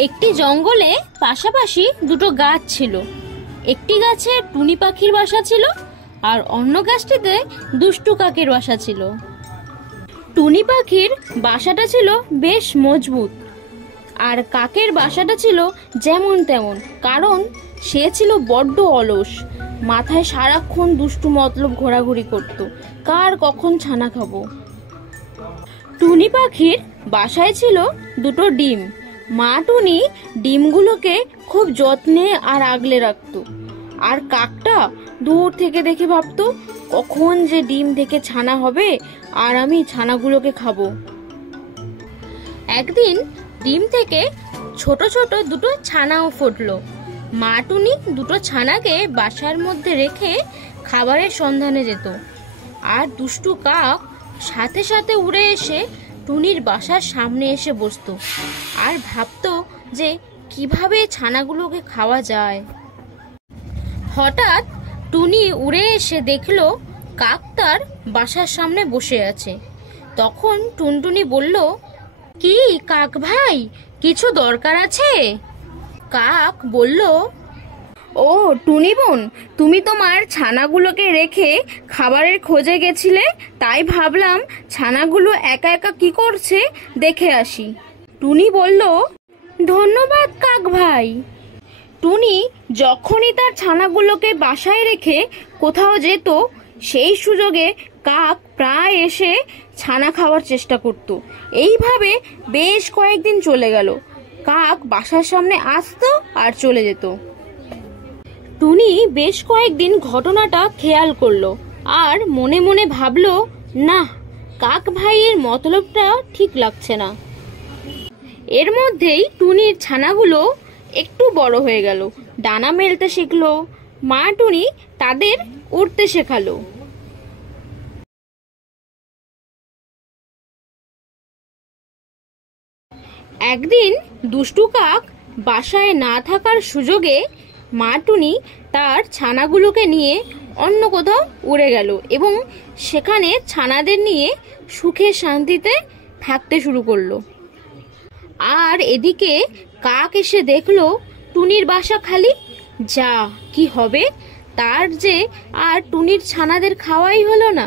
একটি জঙ্গলে পাশাপাশি দুটো গাছ ছিল। একটি গাছে টুনি পাখির বাসা ছিল আর অন্য গাছটিতে দুষ্টু কাকের বাসা ছিল। টুনি পাখির বাসাটা ছিল বেশ মজবুত আর কাকের বাসাটা ছিল যেমন তেমন, কারণ সে ছিল বড্ড অলস। মাথায় সারাক্ষণ দুষ্টু মতলব ঘোরাঘুরি করত, কার কখন ছানা খাবো। টুনি পাখির বাসায় ছিল দুটো ডিম। মা টুনি ডিমগুলোকে খুব যত্নে আর আগলে রাখতো, আর কাকটা দূর থেকে দেখে ভাবতো কখন যে ডিম থেকে ছানা হবে আর আমি ছানাগুলোকে খাবো। একদিন ডিম থেকে ছোট ছোট দুটো ছানাও ফুটলো। মা টুনি দুটো ছানাকে বাসার মধ্যে রেখে খাবারের সন্ধানে যেত, আর দুষ্টু কাক সাথে সাথে উড়ে এসে টুনির বাসার সামনে এসে বসতো আর ভাবতো যে কিভাবে ছানাগুলোকে খাওয়া যায়। হঠাৎ টুনি উড়ে এসে দেখলো কাক তার বাসার সামনে বসে আছে। তখন টুনটুনি বলল, কি কাক ভাই, কিছু দরকার আছে? কাক বলল, ও টুনি বোন, তুমি তোমার ছানাগুলোকে রেখে খাবারের খোঁজে গেছিলে, তাই ভাবলাম ছানাগুলো একা একা কি করছে দেখে আসি। টুনি বলল, ধন্যবাদ কাক ভাই। টুনি যখনই তার ছানাগুলোকে বাসায় রেখে কোথাও যেত, সেই সুযোগে কাক প্রায় এসে ছানা খাওয়ার চেষ্টা করত। এইভাবে বেশ কয়েকদিন চলে গেল। কাক বাসার সামনে আসতো আর চলে যেত। টুনি বেশ কয়েকদিন ঘটনাটা খেয়াল করলো আর মনে মনে ভাবলো, না, কাক ভাইয়ের মতলবটা ঠিক লাগছে না। এর মধ্যেই টুনির ছানাগুলো একটু বড় হয়ে গেল, ডানা মেলতে শিখলো। মা টুনি তাদের উড়তে শেখালো। একদিন দুষ্টু কাক বাসায় না থাকার সুযোগে মা টুনি তার ছানাগুলোকে নিয়ে অন্য কোথাও উড়ে গেল এবং সেখানে ছানাদের নিয়ে সুখে শান্তিতে থাকতে শুরু করলো। আর এদিকে কাক এসে দেখলো টুনির বাসা খালি। যা কি হবে, তার যে আর টুনির ছানাদের খাওয়াই হলো না।